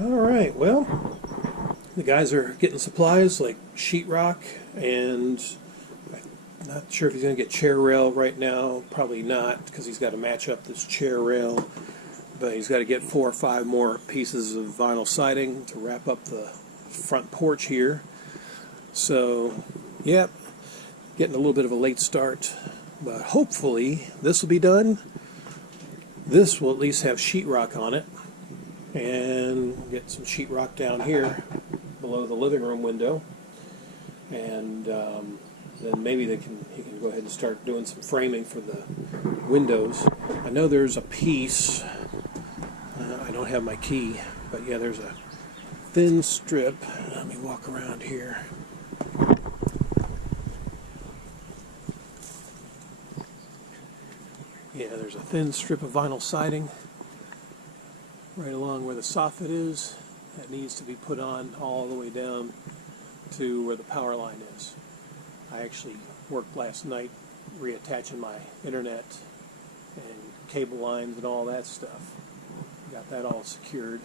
Alright, well, the guys are getting supplies like sheetrock, and I'm not sure if he's going to get chair rail right now. Probably not, because he's got to match up this chair rail. But he's got to get 4 or 5 more pieces of vinyl siding to wrap up the front porch here. So, yep, getting a little bit of a late start. But hopefully this will be done. This will at least have sheetrock on it. And get some sheetrock down here below the living room window. And then maybe he can go ahead and start doing some framing for the windows. I know there's a piece. I don't have my key, but yeah, there's a thin strip. Let me walk around here. Yeah, there's a thin strip of vinyl siding right along where the soffit is that needs to be put on all the way down to where the power line is. I actually worked last night reattaching my internet and cable lines and all that stuff. Got that all secured,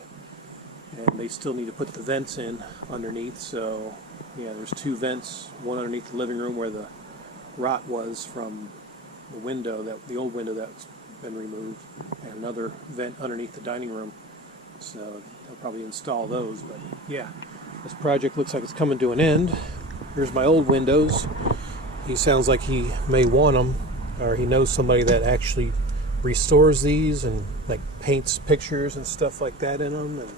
and they still need to put the vents in underneath. So yeah, there's 2 vents, one underneath the living room where the rot was from the window, the old window that's been removed, and another vent underneath the dining room. So they'll probably install those. But yeah, this project looks like it's coming to an end. Here's my old windows. He sounds like he may want them, or he knows somebody that actually restores these and like paints pictures and stuff like that in them, and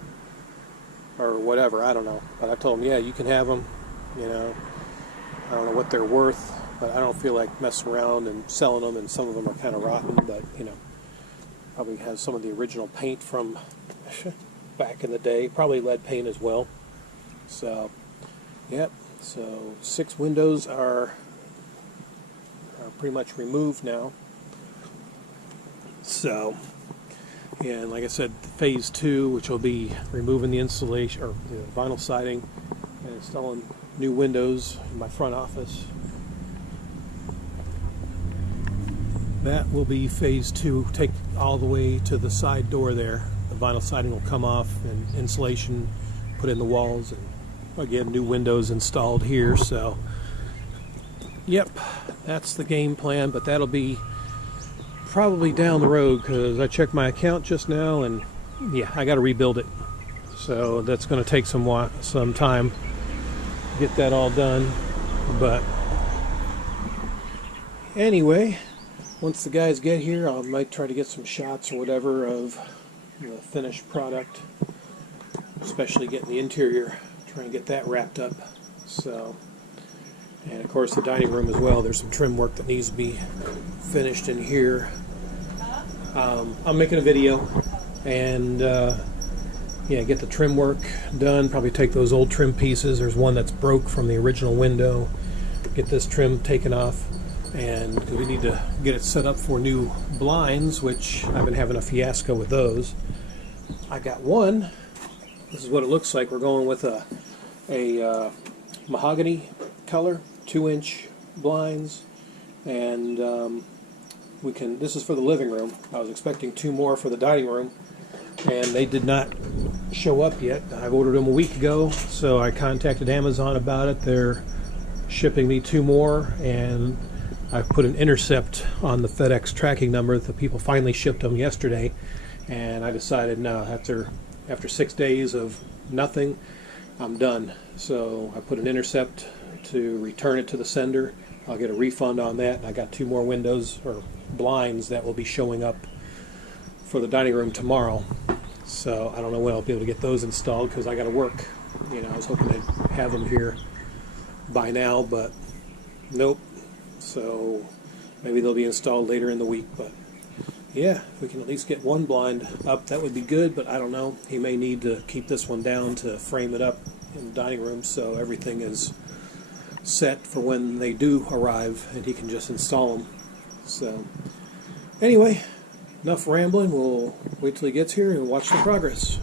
or whatever, I don't know. But I told him, yeah, you can have them. You know, I don't know what they're worth, but I don't feel like messing around and selling them. And some of them are kind of rotten, but you know, probably has some of the original paint from back in the day, probably lead paint as well. So, yep. So 6 windows are pretty much removed now. So, yeah, and like I said, phase 2, which will be removing the insulation or the vinyl siding and installing new windows in my front office. That will be phase 2. Take all the way to the side door there. The vinyl siding will come off and insulation put in the walls, and again, new windows installed here. So, yep, that's the game plan, but that'll be probably down the road, because I checked my account just now, and yeah, I got to rebuild it. So that's going to take some time to get that all done. But anyway, once the guys get here, I might try to get some shots or whatever of the finished product, especially getting the interior, try and get that wrapped up. So, and of course the dining room as well, there's some trim work that needs to be finished in here. I'm making a video and yeah, get the trim work done. Probably take those old trim pieces. There's one that's broke from the original window. Get this trim taken off, and we need to get it set up for new blinds, which I've been having a fiasco with those. I got one. This is what it looks like. We're going with a mahogany color, 2-inch blinds, and this is for the living room. I was expecting 2 more for the dining room, and they did not show up yet. I ordered them a week ago, so I contacted Amazon about it. They're shipping me 2 more, and I put an intercept on the FedEx tracking number. The people finally shipped them yesterday, and I decided, no, after 6 days of nothing, I'm done. So I put an intercept to return it to the sender. I'll get a refund on that. And I got 2 more windows or blinds that will be showing up for the dining room tomorrow. So I don't know when I'll be able to get those installed, because I got to work. You know, I was hoping to have them here by now, but nope. So maybe they'll be installed later in the week. But yeah, if we can at least get 1 blind up, that would be good. But I don't know. He may need to keep this one down to frame it up in the dining room, so everything is set for when they do arrive, and he can just install them. So anyway, enough rambling. We'll wait till he gets here and watch the progress.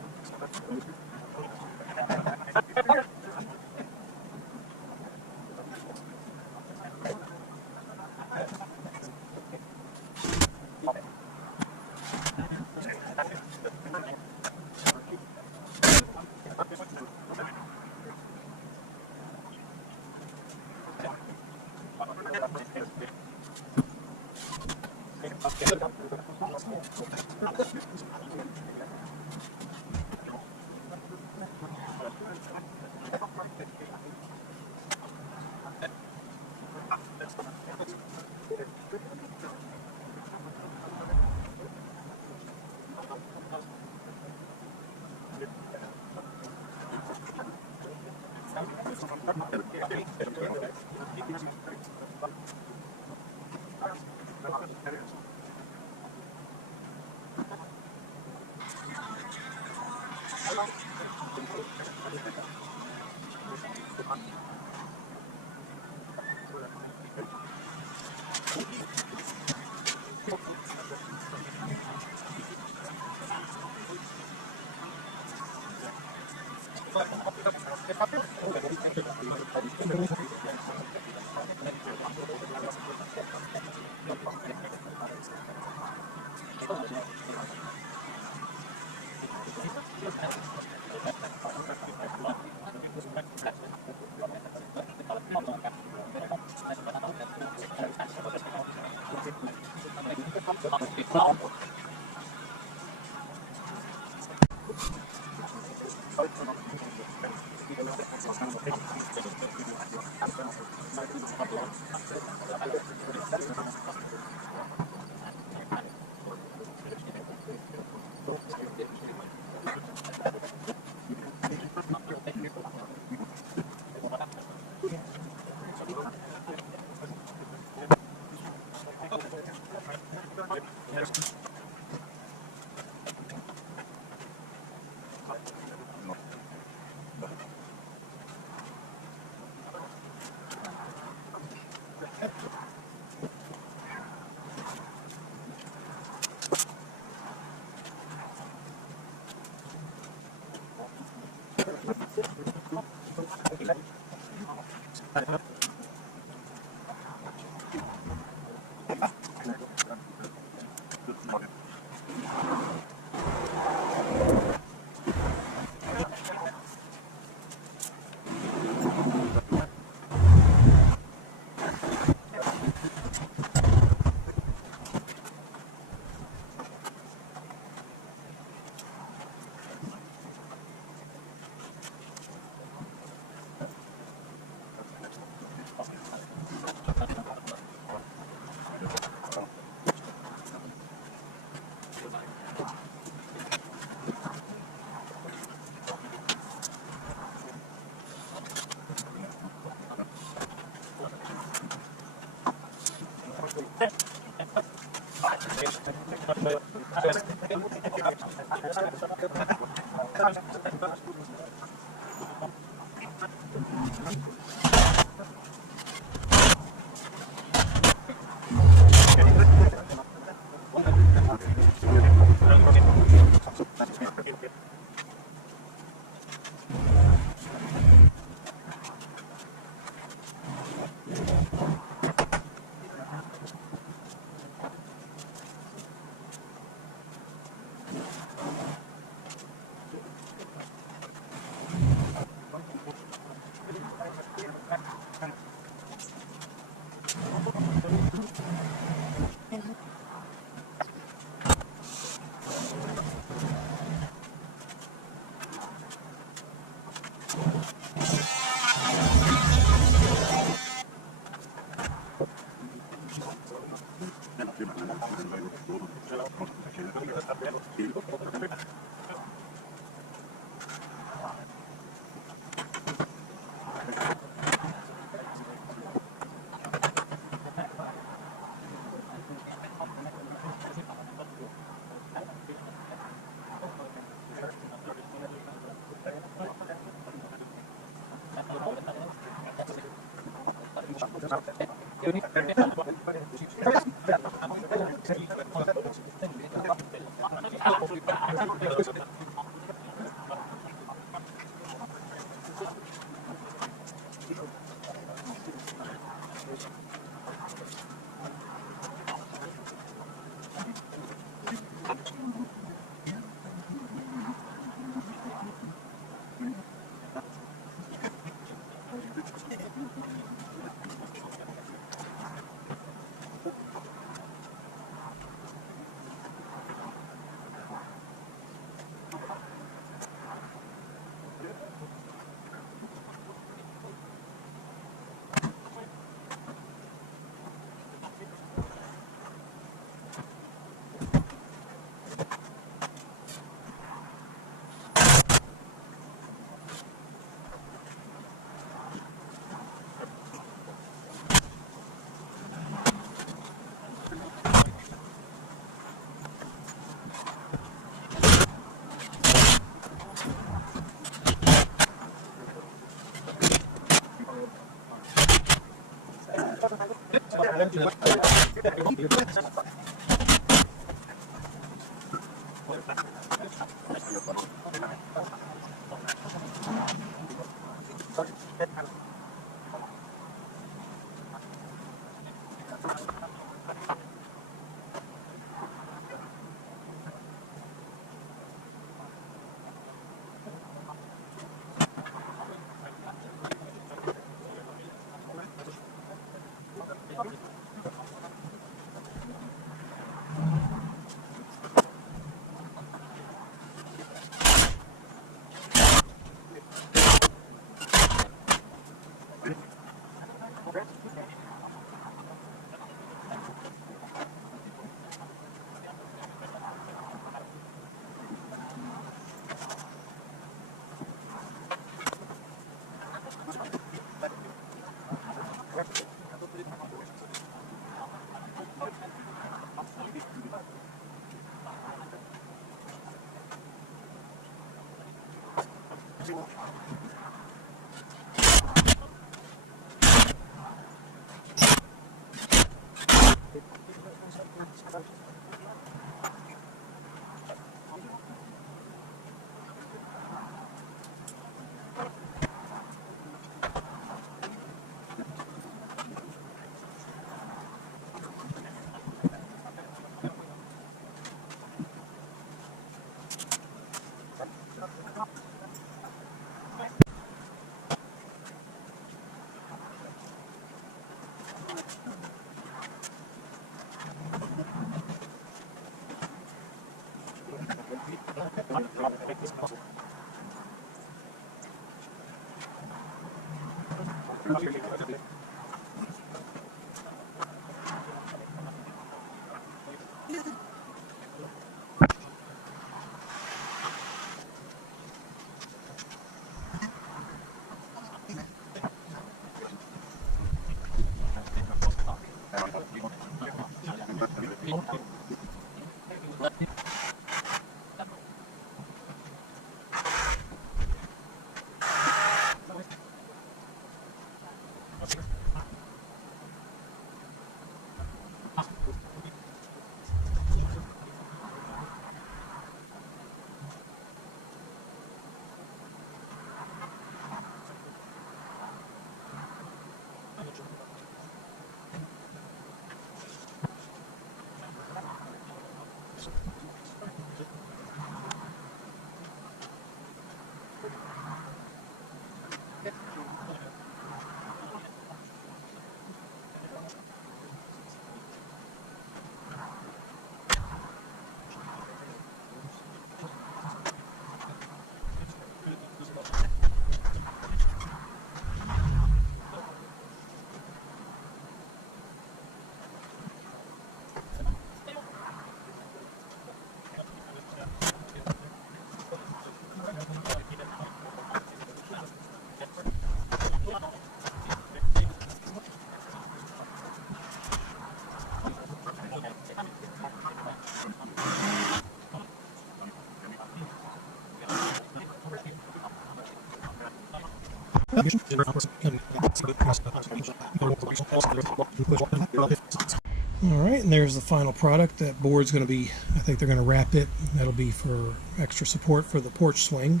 Alright, and there's the final product. That board's going to be, I think they're going to wrap it. That'll be for extra support for the porch swing.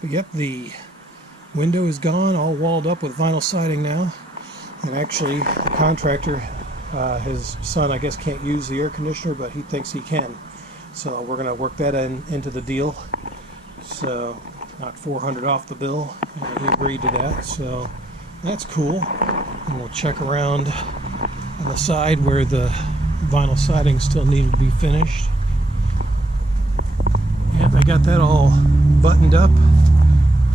But yep, the window is gone, all walled up with vinyl siding now. And actually, the contractor, his son, I guess, can't use the air conditioner, but he thinks he can. So we're going to work that into the deal. So knock $400 off the bill, and he agreed to that. So that's cool. And we'll check around on the side where the vinyl siding still needed to be finished. Yep, I got that all buttoned up.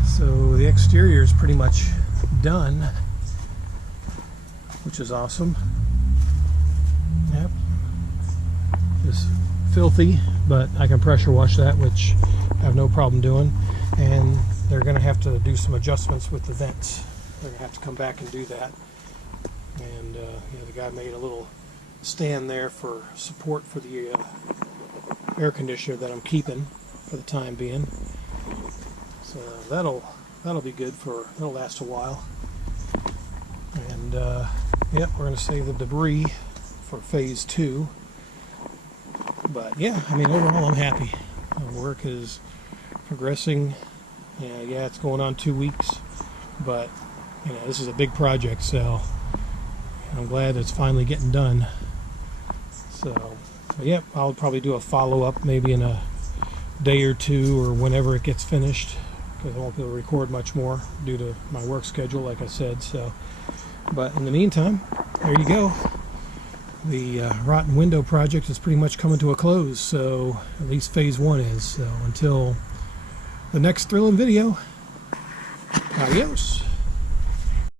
So the exterior is pretty much done, which is awesome. Yep. It's filthy, but I can pressure wash that, which I have no problem doing. And they're going to have to do some adjustments with the vents. They're going to have to come back and do that. And the guy made a little stand there for support for the air conditioner that I'm keeping for the time being. So that'll be good that'll last a while. And Yep, we're going to save the debris for phase 2. But yeah, I mean, overall I'm happy. The work is progressing. Yeah, it's going on 2 weeks, but you know, this is a big project, so I'm glad it's finally getting done. So, yep, I'll probably do a follow-up maybe in a day or two or whenever it gets finished, because I won't be able to record much more due to my work schedule, like I said. So, but in the meantime, there you go. The rotten window project is pretty much coming to a close, so at least phase 1 is. So until the next thrilling video, adios.